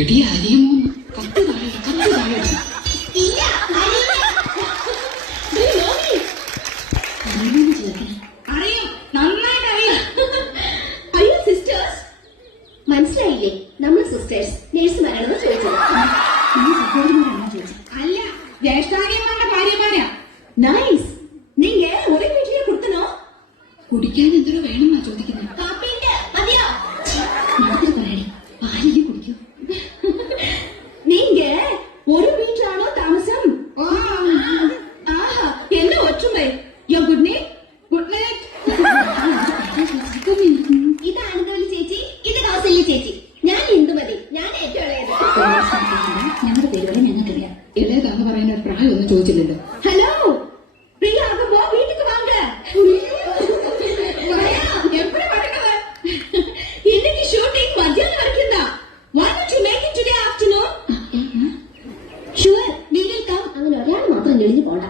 എടി അരിയുമോ? കത്ത് താഴെ ഇല്ല, അറിയും, നന്നായിട്ട് അറിയാം. അയ്യോ സിസ്റ്റേഴ്സ്, മനസ്സിലായില്ലേ? നമ്മൾ സിസ്റ്റേഴ്സ് നേഴ്സുമാരാണെന്ന് ചോദിച്ചത്. അല്ല, ജ്യേഷ്ഠാനിയന്മാരുടെ ഭാര്യമാരാ. നൈസ്. നീങ്ക ഒരേ വീട്ടിലെ കൊടുക്കണോ? കുടിക്കാൻ എന്തോ വേണമെന്നാ ചോദിക്കുന്നത്. കാപ്പിന്റെ മതിയോ? പറയണേ, ആരെങ്കിലും കുടിക്കൂ. நீங்க ஒரு வீட்டாണോ താമസം? ആഹാ, என்ன ஒற்றுமை. യോ ഗുഡ് നൈറ്റ്. Good night. ഇത് ആനന്ദവല്ലി ചേച്ചി, ഇത് കൗസല്യ ചേച്ചി. ഞാൻ ഇന്ദുമതി, ഞാൻ ഏറ്റവും ഇളയത്. ഞങ്ങളുടെ പേരുകളെ ഞങ്ങൾക്കറിയാം. ഇളയതാന്ന് പറയാൻ ഒരു പ്രായം ഒന്നും ചോദിച്ചില്ലല്ലോ. ഹലോ, പ്രിയ ആകുമ്പോ വീട്ടിക്ക് വാങ്ക. എപ്പോഴും പഠിക്കുന്നത്. இன்னைக்கு ஷூட்டிங் மத்தியானம் வரைக்கும் தான். Why don't you make it today afternoon? Sure, we will come. അങ്ങനെ ഒരാൾ മാത്രം ഞെളിഞ്ഞു പോണ്ട.